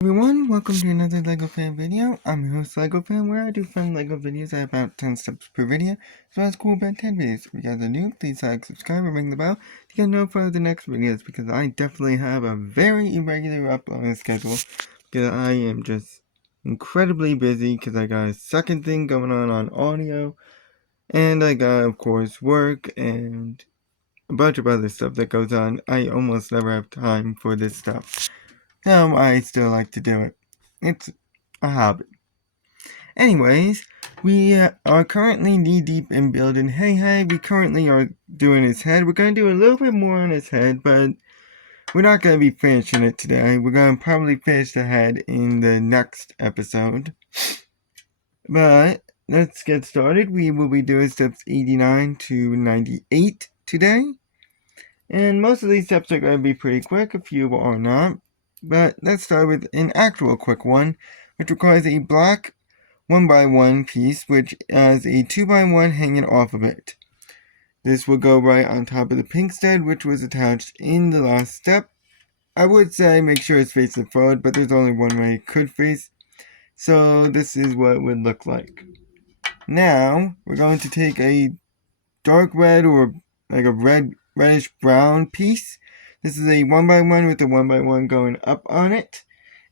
Everyone, welcome to another LEGO Fan video. I'm your host LEGO Fan, where I do fun LEGO videos at about 10 steps per video, as well as cool Ben 10 videos. If you guys are new, please like, subscribe, and ring the bell to get notified of the next videos, because I definitely have a very irregular uploading schedule, because I am just incredibly busy, because I got a second thing going on audio, and I got, of course, work, and a bunch of other stuff that goes on. I almost never have time for this stuff. No, I still like to do it. It's a hobby. Anyways, we are currently knee-deep in building Heihei. We currently are doing his head. We're going to do a little bit more on his head, but we're not going to be finishing it today. We're going to probably finish the head in the next episode. But let's get started. We will be doing steps 89 to 98 today. And most of these steps are going to be pretty quick. A few are not. But let's start with an actual quick one, which requires a black 1x1 piece, which has a 2x1 hanging off of it. This will go right on top of the pink stud, which was attached in the last step. I would say make sure it's facing forward, but there's only one way it could face. So this is what it would look like. Now, we're going to take a dark red or like a reddish brown piece. This is a 1x1 with a 1x1 going up on it.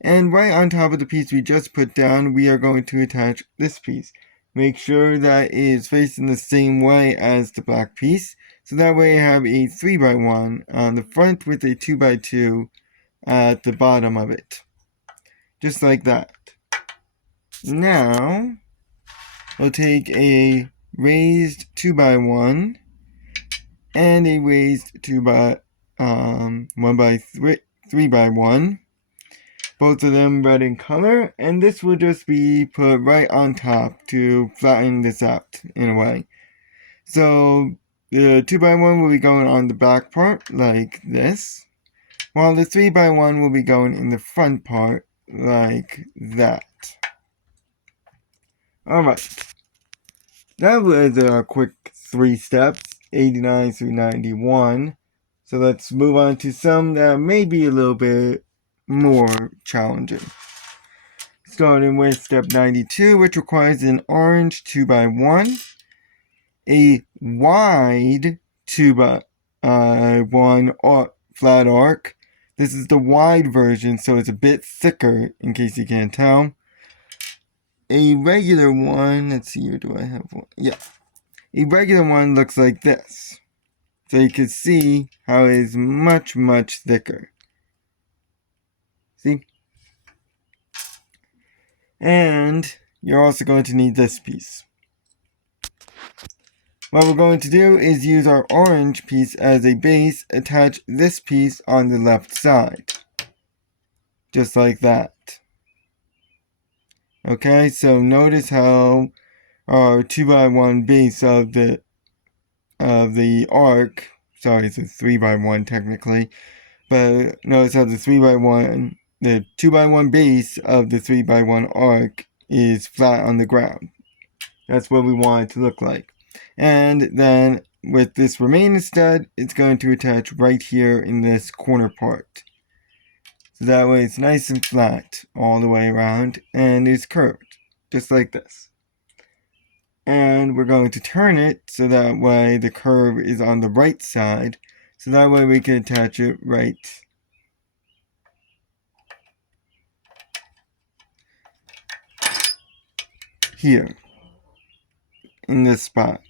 And right on top of the piece we just put down, we are going to attach this piece. Make sure that it is facing the same way as the black piece. So that way you have a 3x1 on the front with a 2x2 at the bottom of it. Just like that. Now, we'll take a raised 2x1 and a raised 3x1, both of them red in color, and this will just be put right on top to flatten this out in a way. So the 2x1 will be going on the back part like this, while the 3x1 will be going in the front part like that. Alright, that was a quick 3 steps, 89 through 91. So let's move on to some that may be a little bit more challenging. Starting with step 92, which requires an orange 2x1, a wide 2x1 flat arc. This is the wide version, so it's a bit thicker in case you can't tell. A regular one, let's see here, do I have one? Yeah. A regular one looks like this. So you can see how it is much, much thicker. See? And you're also going to need this piece. What we're going to do is use our orange piece as a base, attach this piece on the left side. Just like that. Okay, so notice how our 2x1 base of the arc, sorry, it's a 3x1 technically, but notice how the 3x1, the 2x1 base of the 3x1 arc is flat on the ground. That's what we want it to look like. And then with this remaining stud, it's going to attach right here in this corner part. So that way it's nice and flat all the way around and it's curved, just like this. And we're going to turn it so that way the curve is on the right side. So that way we can attach it right here in this spot.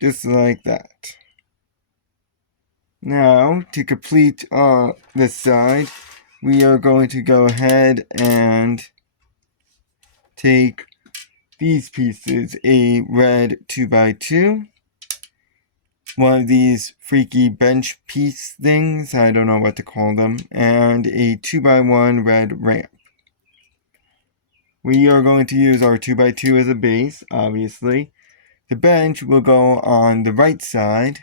Just like that. Now, to complete this side, we are going to go ahead and take these pieces, a red 2x2, one of these freaky bench piece things, I don't know what to call them, and a 2x1 red ramp. We are going to use our 2x2 as a base, obviously. The bench will go on the right side.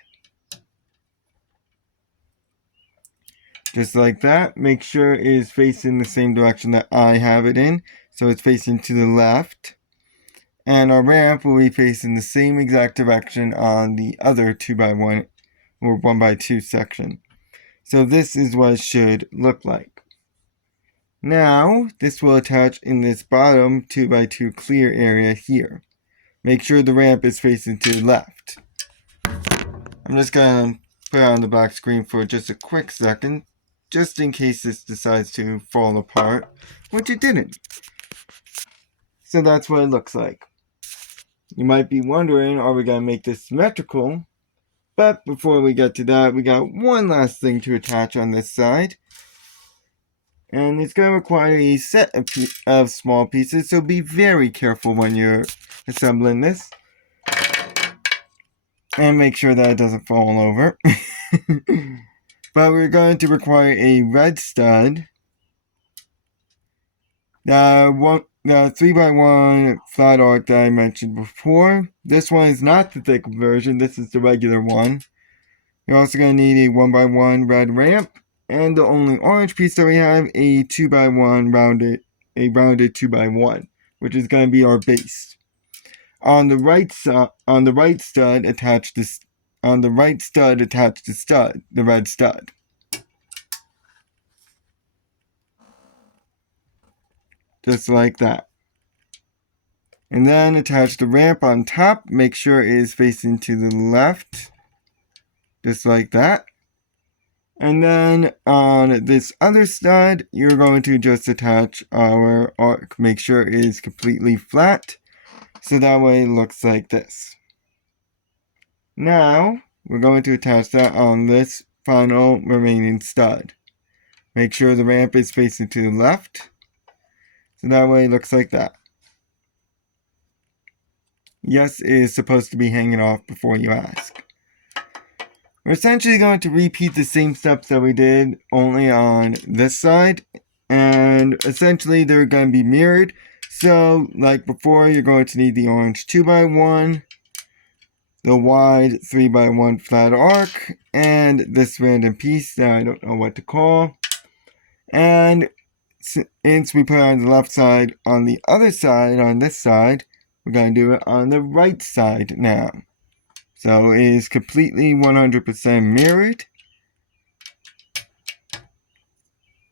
Just like that. Make sure it is facing the same direction that I have it in. So it's facing to the left. And our ramp will be facing the same exact direction on the other 2x1 or 1x2 section. So this is what it should look like. Now, this will attach in this bottom 2x2 clear area here. Make sure the ramp is facing to the left. I'm just going to put it on the black screen for just a quick second, just in case this decides to fall apart, which it didn't. So that's what it looks like. You might be wondering, are we going to make this symmetrical? But before we get to that, we got one last thing to attach on this side. And it's going to require a set of small pieces, so be very careful when you're assembling this. And make sure that it doesn't fall over. But we're going to require a red stud. The 3x1 flat arc that I mentioned before. This one is not the thick version, this is the regular one. You're also going to need a 1x1 red ramp. And the only orange piece that we have, a 2x1 rounded 2x1, which is going to be our base. On the right stud, attach the stud, the red stud. Just like that. And then attach the ramp on top. Make sure it is facing to the left. Just like that. And then on this other stud, you're going to just attach our arc. Make sure it is completely flat. So that way it looks like this. Now, we're going to attach that on this final remaining stud. Make sure the ramp is facing to the left. So that way it looks like that. Yes, it is supposed to be hanging off before you ask. We're essentially going to repeat the same steps that we did, only on this side. And essentially they're going to be mirrored. So, like before, you're going to need the orange 2x1, the wide 3x1 flat arc, and this random piece that I don't know what to call. And since we put it on the left side, on the other side, on this side, we're going to do it on the right side now. So it is completely 100% mirrored.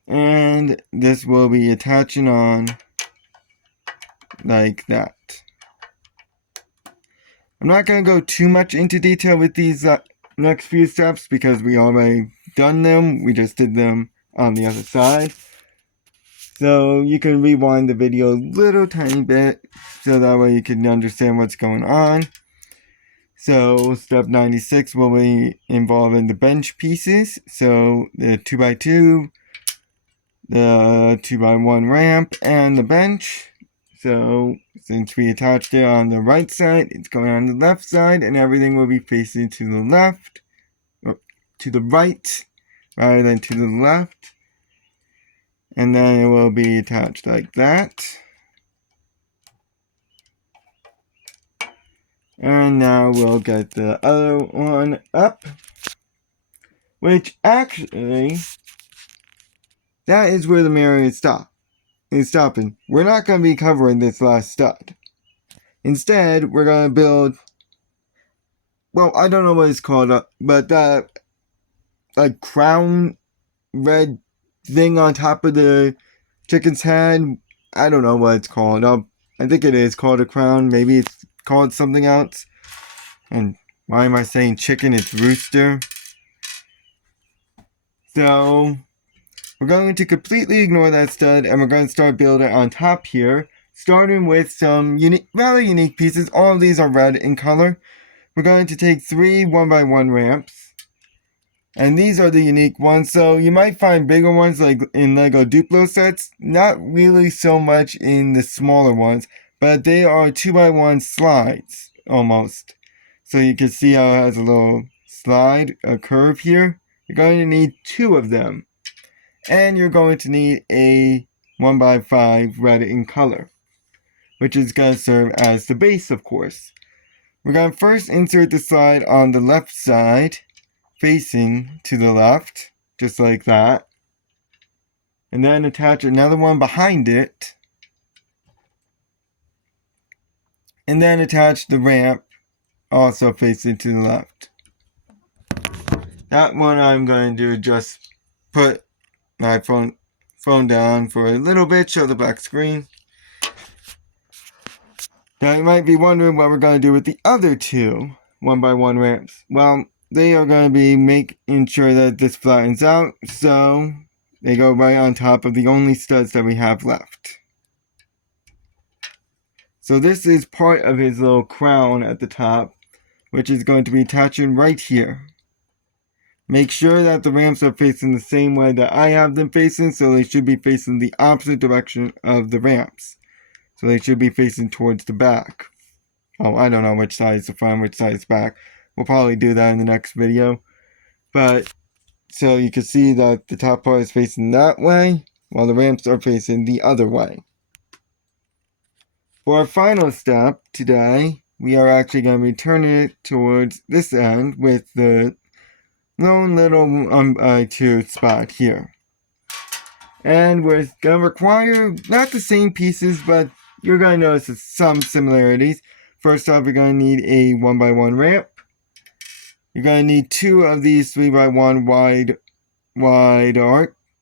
And this will be attaching on like that. I'm not going to go too much into detail with these next few steps because we already done them. We just did them on the other side. So you can rewind the video a little tiny bit so that way you can understand what's going on. So step 96 will be involving the bench pieces. So the 2x2, the 2x1 ramp, and the bench. So since we attached it on the right side, it's going on the left side, and everything will be facing to the left, or to the right, rather than to the left. And then it will be attached like that. And now we'll get the other one up, which actually, that is where the mirror is stopping. We're not going to be covering this last stud. Instead, we're going to build, well, I don't know what it's called, but that like crown red thing on top of the chicken's head. I don't know what it's called. I think it is called a crown. Maybe it's called something else. And why am I saying chicken? It's rooster. So we're going to completely ignore that stud and we're going to start building on top here, starting with some rather unique pieces. All of these are red in color. We're going to take 3 1x1 ramps. And these are the unique ones. So you might find bigger ones like in Lego Duplo sets. Not really so much in the smaller ones. But they are 2x1 slides, almost. So you can see how it has a little slide, a curve here. You're going to need 2 of them. And you're going to need a 1x5 red in color, which is going to serve as the base, of course. We're going to first insert the slide on the left side, facing to the left, just like that. And then attach another one behind it. And then attach the ramp, also facing to the left. that one I'm going to just put my phone down for a little bit, show the black screen. Now you might be wondering what we're going to do with the other two 1x1 ramps. Well, they are going to be making sure that this flattens out, so they go right on top of the only studs that we have left. So this is part of his little crown at the top, which is going to be attaching right here. Make sure that the ramps are facing the same way that I have them facing, so they should be facing the opposite direction of the ramps. So they should be facing towards the back. Oh, I don't know which side is the front, which side is back. We'll probably do that in the next video. But, so you can see that the top part is facing that way, while the ramps are facing the other way. For our final step today, we are actually going to be turning it towards this end with the lone little 1x2 spot here. And we're going to require not the same pieces, but you're going to notice some similarities. First off, you're going to need a 1x1 ramp. You're going to need 2 of these 3x1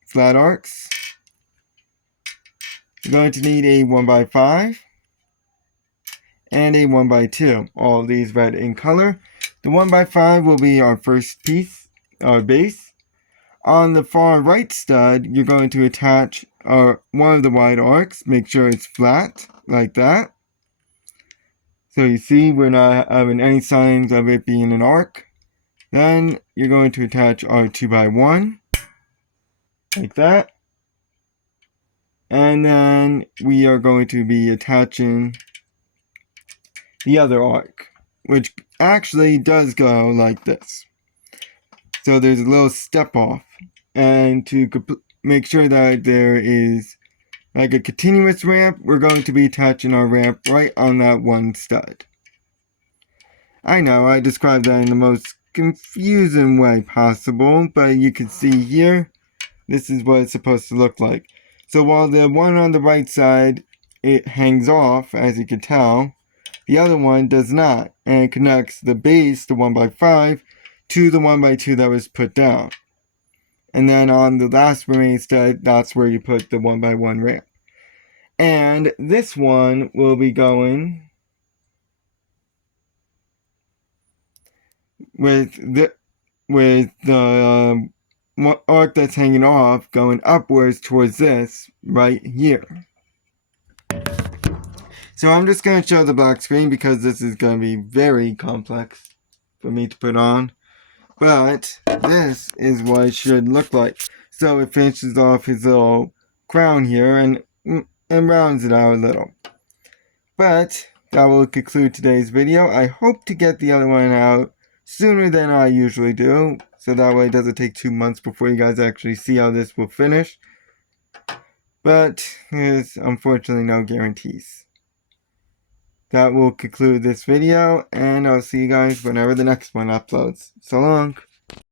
flat arcs. You're going to need a 1x5 and a 1x2. All of these red in color. The 1x5 will be our first piece, our base. On the far right stud, you're going to attach one of the wide arcs. Make sure it's flat, like that. So you see we're not having any signs of it being an arc. Then you're going to attach our 2x1, like that. And then we are going to be attaching the other arc, which actually does go like this. So there's a little step off. And to make sure that there is like a continuous ramp, we're going to be attaching our ramp right on that one stud. I know I described that in the most confusing way possible, but you can see here, this is what it's supposed to look like. So while the one on the right side, it hangs off, as you can tell, the other one does not, and it connects the base, the 1x5, to the 1x2 that was put down. And then on the last remaining stud, that's where you put the 1x1 ramp. And this one will be going with the arc that's hanging off going upwards towards this right here. So I'm just going to show the black screen because this is going to be very complex for me to put on. But this is what it should look like. So it finishes off his little crown here and rounds it out a little. But that will conclude today's video. I hope to get the other one out sooner than I usually do, so that way it doesn't take 2 months before you guys actually see how this will finish. But there's unfortunately no guarantees. That will conclude this video, and I'll see you guys whenever the next one uploads. So long.